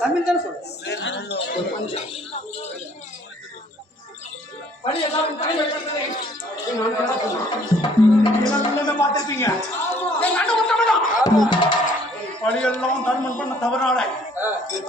தமிழ் தானே சொல்றேன். தலைமை கண்டது. எல்லாம் உள்ளமே பார்த்திருப்பீங்க. பழியெல்லாம் தர்மன் பண்ண தவறான இது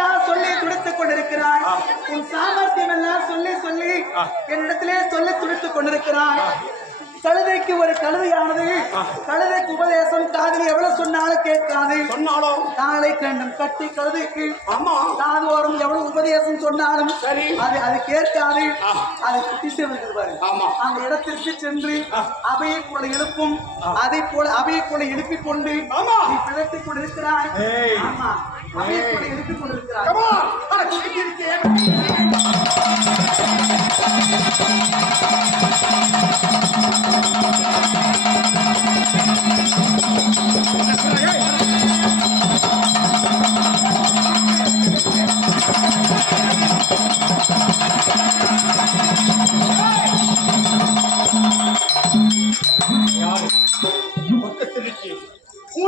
எல்லாம் சொல்லி துடித்துக் கொண்டிருக்கிறாய். உன் சாமர்த்தியம் எல்லாம் சொல்லி சொல்லி என்னிடத்திலே சொல்லி துடித்துக் கொண்டிருக்கிறாய். கழுதைக்கு ஒரு கழுதையானது. கழுதைக்கு உபதேசம் காதலி எவ்வளவு சொன்னாலும் கேட்காது. சொன்னாலும் காலை கண்டம் கட்டி கழுதைக்கு. ஆமா. காதோறும் எவ்வளவு உபதேசம் சொன்னாலும் சரி. அது அது கேட்காது. அது வருகிறது பாரு. ஆமா. அந்த இடத்திற்கு சென்று அவையை போல எழுப்பும். அதை போல அவையை போல எழுப்பிக் கொண்டு ஆமா. நீ பிழைத்துக் கொண்டிருக்கிறாய். ஆமா. அவையை எடுத்துக் கொண்டிருக்கிறார்.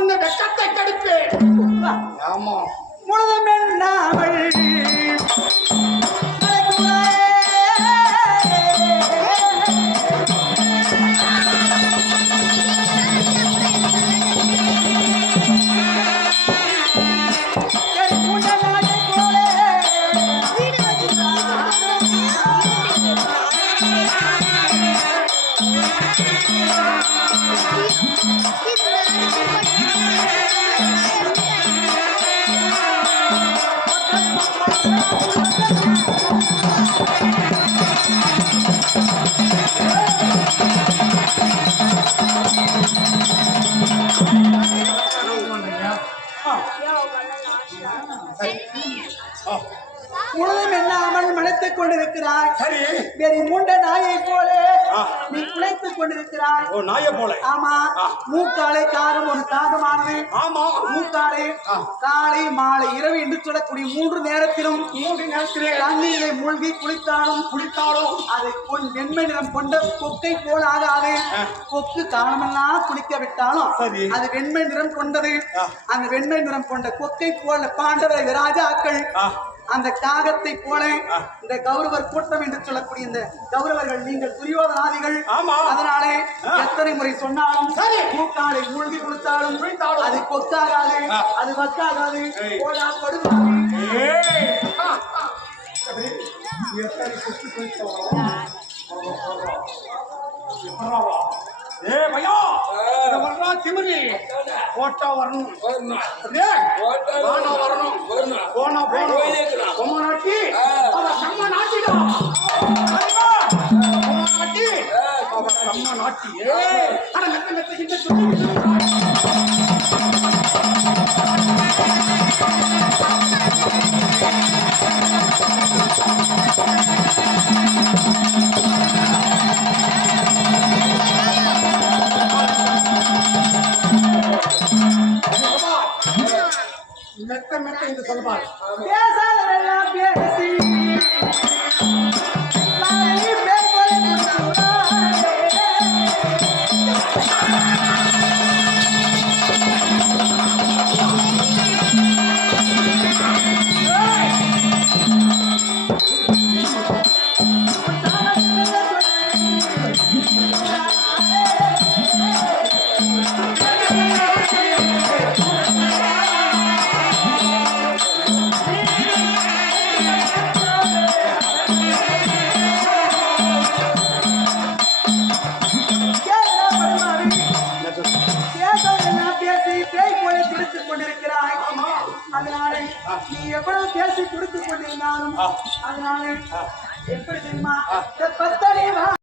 உன்னை வெக்கத்தை கடிப்பேன் ஆமா. முழுதும் எண்ணாமல் முழுதும் எண்ணாமல் மனைத்துக் கொண்டிருக்கிறாய் சரி வெறி மூண்ட நாயை போல. நீ குலைத்துக் கொண்டிருக்கிறாய் ஓ நாய போல ஆமா. மூக்காலை காகம் ஒரு காகமானது ஆமா மூக்காலை. காலை மாலை இரவு என்று சொல்லக்கூடிய மூன்று நேரத்திலும் மூன்று நேரத்திலே தண்ணீரை மூழ்கி குளித்தாலும் குளித்தாலும் அதை பொன் வெண்மை நிறம் கொண்ட கொக்கை போல் ஆகாது. கொக்கு காலமெல்லாம் குளிக்க விட்டாலும் சரி. அது வெண்மை நிறம் கொண்டது. அந்த வெண்மை நிறம் கொண்ட கொக்கை போல பாண்டவர் ராஜாக்கள். அந்த காகத்தை போல இந்த கௌரவர் கூட்டம் என்று சொல்லக்கூடிய இந்த கௌரவர்கள் நீங்கள் துரியோதனாதிகள். அதனாலே. எத்தனை முறை சொன்னாலும். மூக்காலை மூழ்கி கொடுத்தாலும். அது கொக்காகாது. அது வக்காகாது. போடா கொடுக்காது ஏய்! அப்படி எத்தனை குத்தி ஏய் பையா! இந்த வர்றா திமிரி. போட்டா வரணும்? வானா வரணும். போனா போகணும் பொம்மை நாட்டி அவ செம்ம நாட்டிடா. சரிமா? பொம்மை நாட்டி. அவ செம்ம நாட்டி. ஏய் அட மெத்த மெத்த கிட்ட சொல்லி மெத்த நீ எவ்வளவு பேசி துடித்துக் கொண்டிருந்தாலும் அதனால எப்படி தெரியுமா?